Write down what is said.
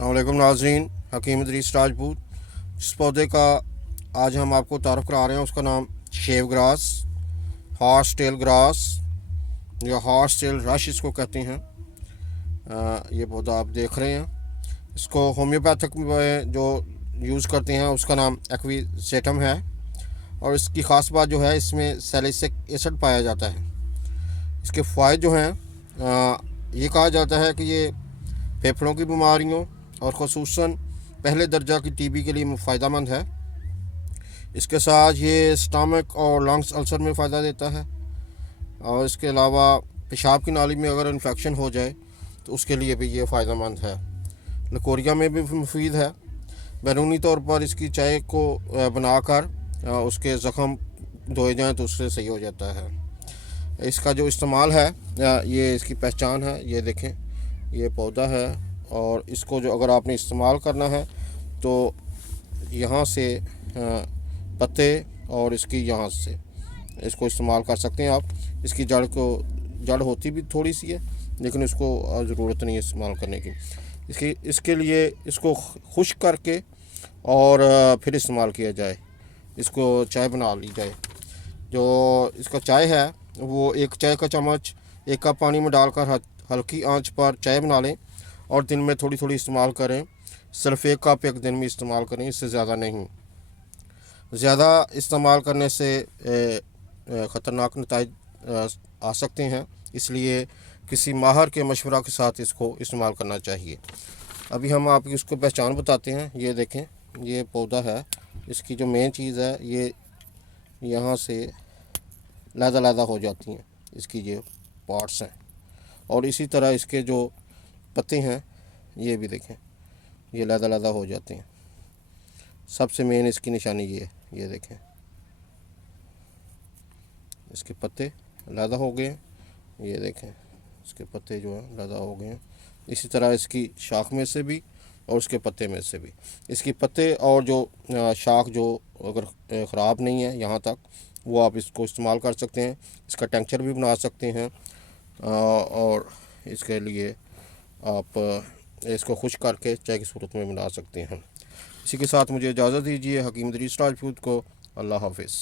अस्सलामुअलैकुम नाज़रीन, हकीम इदरीस राजपूत। जिस पौधे का आज हम आपको तारफ़ करा रहे हैं उसका नाम शेव ग्रास, हॉर्स टेल ग्रास या हॉर्स टेल रश इसको कहते हैं। ये पौधा आप देख रहे हैं। इसको होम्योपैथिक में जो यूज़ करते हैं उसका नाम एक्विसेटम है, और इसकी ख़ास बात जो है इसमें सैलिसिलिक एसिड पाया जाता है। इसके फ़ायदे जो हैं, ये कहा जाता है कि ये फेफड़ों की बीमारियों और ख़ुसूसन पहले दर्जा की टीबी के लिए फ़ायदेमंद है। इसके साथ ये स्टमक और लंग्स अल्सर में फ़ायदा देता है, और इसके अलावा पेशाब की नाली में अगर इन्फेक्शन हो जाए तो उसके लिए भी ये फ़ायदेमंद है। लकोरिया में भी मुफीद है। बैरूनी तौर पर इसकी चाय को बनाकर उसके ज़ख़म धोए जाएँ तो उससे सही हो जाता है। इसका जो इस्तेमाल है, ये इसकी पहचान है। ये देखें, ये पौधा है, और इसको जो अगर आपने इस्तेमाल करना है तो यहाँ से पत्ते और इसकी यहाँ से इसको इस्तेमाल कर सकते हैं आप। इसकी जड़ होती भी थोड़ी सी है, लेकिन इसको ज़रूरत नहीं है इस्तेमाल करने की। इसके लिए इसको खुश्क करके और फिर इस्तेमाल किया जाए। इसको चाय बना ली जाए। जो इसका चाय है वो एक चाय का चम्मच 1 कप पानी में डालकर हल्की आंच पर चाय बना लें, और दिन में थोड़ी थोड़ी इस्तेमाल करें। सिर्फ 1 कप एक दिन में इस्तेमाल करें, इससे ज़्यादा नहीं। ज़्यादा इस्तेमाल करने से ख़तरनाक नतीजे आ सकते हैं, इसलिए किसी माहिर के मशवरा के साथ इसको इस्तेमाल करना चाहिए। अभी हम आपकी उसको पहचान बताते हैं। ये देखें, ये पौधा है। इसकी जो मेन चीज़ है, ये यहाँ से लहदा हो जाती हैं इसकी ये पार्ट्स हैं, और इसी तरह इसके जो पत्ते हैं ये भी देखें, ये लहदा हो जाते हैं। सबसे मेन इसकी निशानी ये देखें, इसके पत्ते लहदा हो गए हैं। ये देखें, इसके पत्ते जो हैं लहदा हो गए हैं। इसी तरह इसकी शाख में से भी और उसके पत्ते में से भी। इसकी पत्ते और जो शाख जो अगर ख़राब नहीं है यहाँ तक, वो आप इसको इस्तेमाल कर सकते हैं। इसका टेंक्चर भी बना सकते हैं, और इसके लिए आप इसको खुश्क करके चाय की सूरत में बना सकते हैं। इसी के साथ मुझे इजाज़त दीजिए। हकीम इदरीस राजपूत को अल्लाह हाफ़िज़।